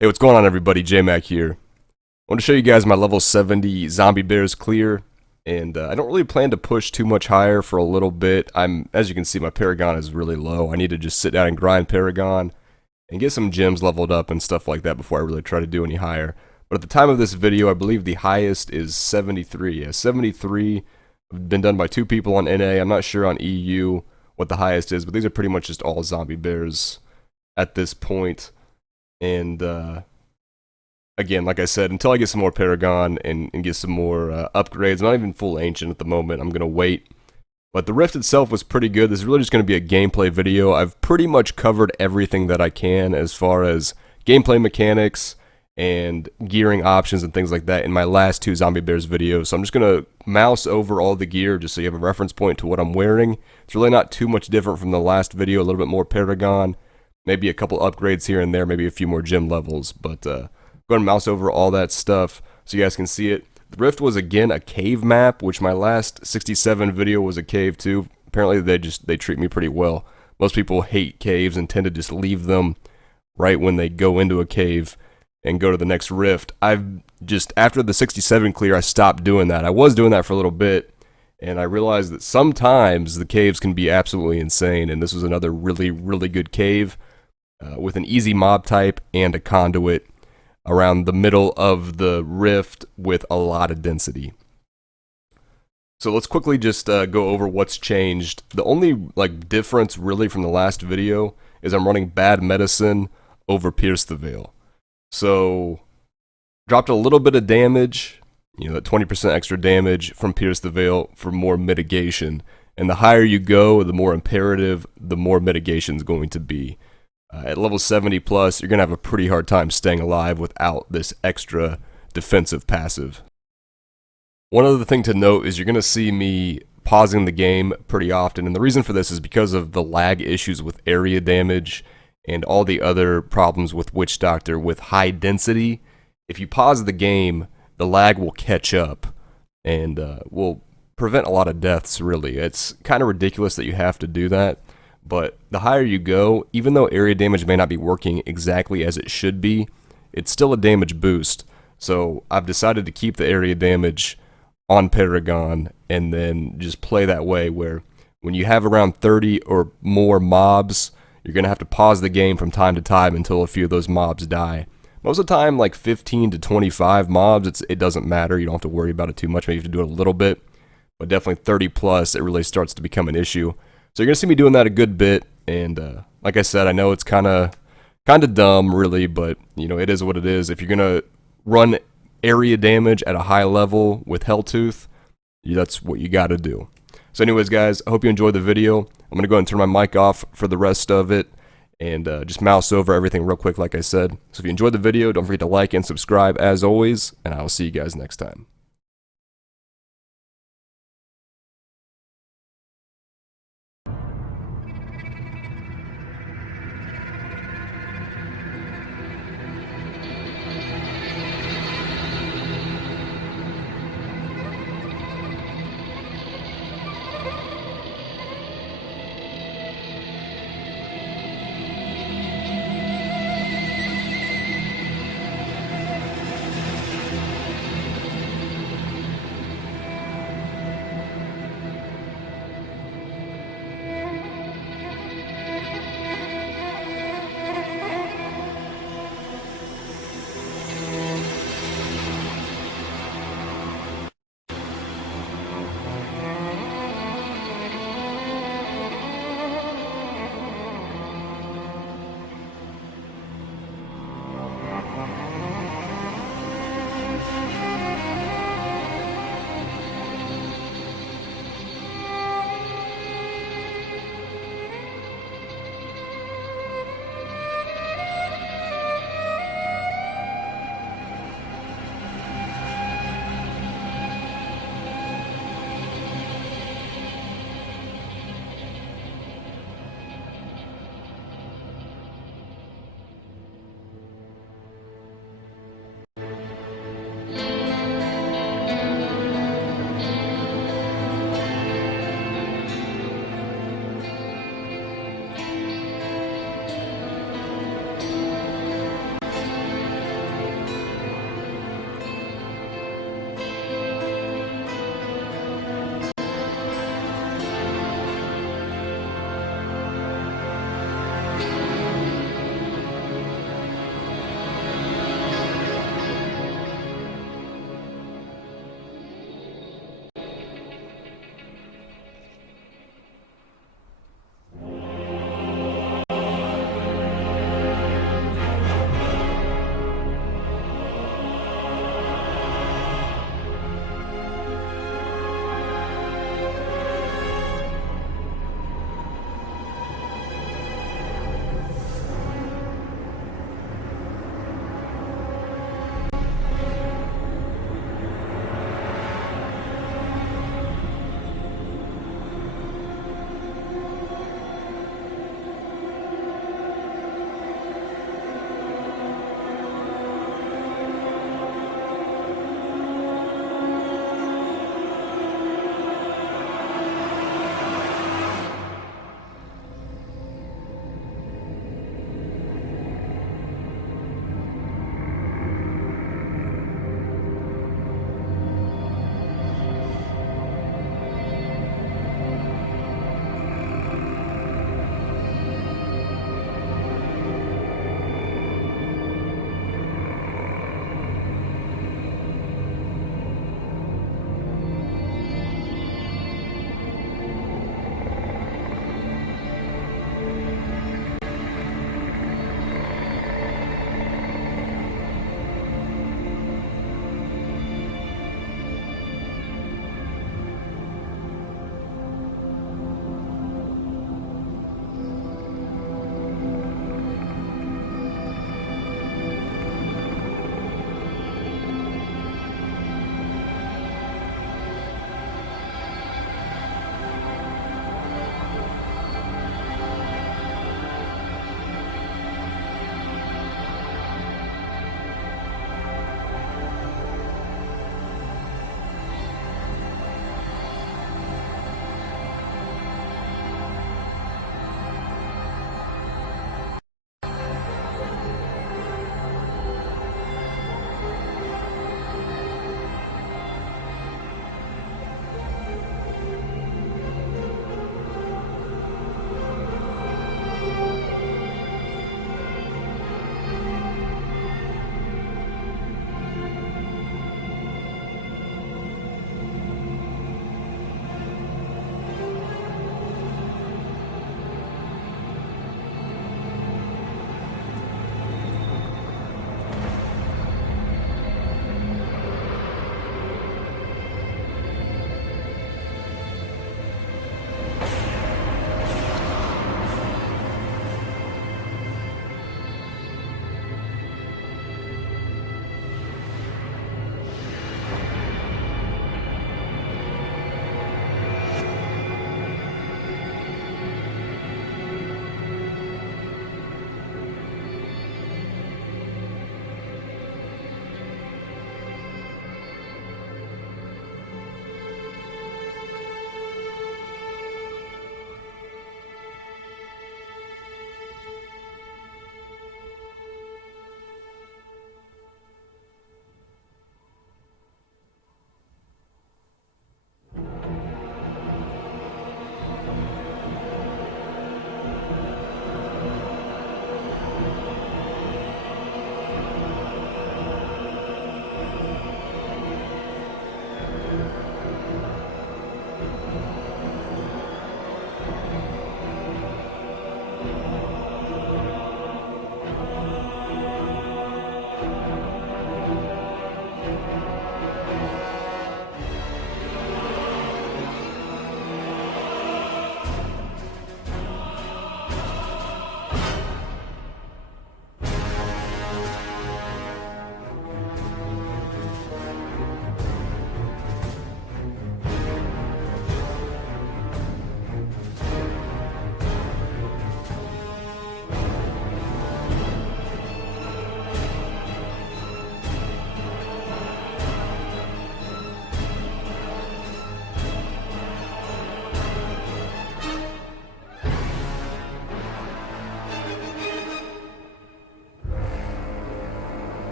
Hey, what's going on everybody? J-Mac here. I want to show you guys my level 70 zombie bears clear, and I don't really plan to push too much higher for a little bit. As you can see, my Paragon is really low. I need to just sit down and grind Paragon and get some gems leveled up and stuff like that before I really try to do any higher. But at the time of this video, I believe the highest is 73. Yeah, 73 been done by two people on NA. I'm not sure on EU what the highest is, but these are pretty much just all zombie bears at this point. And again, like I said, until I get some more Paragon and get some more upgrades, I'm not even full Ancient at the moment, I'm going to wait. But the Rift itself was pretty good. This is really just going to be a gameplay video. I've pretty much covered everything that I can as far as gameplay mechanics and gearing options and things like that in my last two Zombie Bears videos. So I'm just going to mouse over all the gear just so you have a reference point to what I'm wearing. It's really not too much different from the last video, a little bit more Paragon. Maybe a couple upgrades here and there, maybe a few more gem levels, but go ahead and mouse over all that stuff so you guys can see it. The Rift was again a cave map, which my last 67 video was a cave too. Apparently they treat me pretty well. Most people hate caves and tend to just leave them right when they go into a cave and go to the next Rift. After the 67 clear, I stopped doing that. I was doing that for a little bit, and I realized that sometimes the caves can be absolutely insane, and this was another really, really good cave. With an easy mob type and a conduit around the middle of the Rift with a lot of density. So let's quickly just go over what's changed. The only difference really from the last video is I'm running Bad Medicine over Pierce the Veil. So dropped a little bit of damage, that 20% extra damage from Pierce the Veil for more mitigation. And the higher you go, the more imperative the more mitigation is going to be. At level 70 plus, you're going to have a pretty hard time staying alive without this extra defensive passive. One other thing to note is you're going to see me pausing the game pretty often, and the reason for this is because of the lag issues with area damage and all the other problems with Witch Doctor with high density. If you pause the game, the lag will catch up and will prevent a lot of deaths, really. It's kind of ridiculous that you have to do that. But the higher you go, even though area damage may not be working exactly as it should be, it's still a damage boost. So I've decided to keep the area damage on Paragon and then just play that way where when you have around 30 or more mobs, you're going to have to pause the game from time to time until a few of those mobs die. Most of the time, 15 to 25 mobs, it doesn't matter. You don't have to worry about it too much. Maybe you have to do it a little bit. But definitely 30 plus, it really starts to become an issue. So you're going to see me doing that a good bit, and like I said, I know it's kind of dumb, really, but, it is what it is. If you're going to run area damage at a high level with Helltooth, that's what you got to do. So anyways, guys, I hope you enjoyed the video. I'm going to go ahead and turn my mic off for the rest of it, and just mouse over everything real quick, like I said. So if you enjoyed the video, don't forget to like and subscribe as always, and I'll see you guys next time.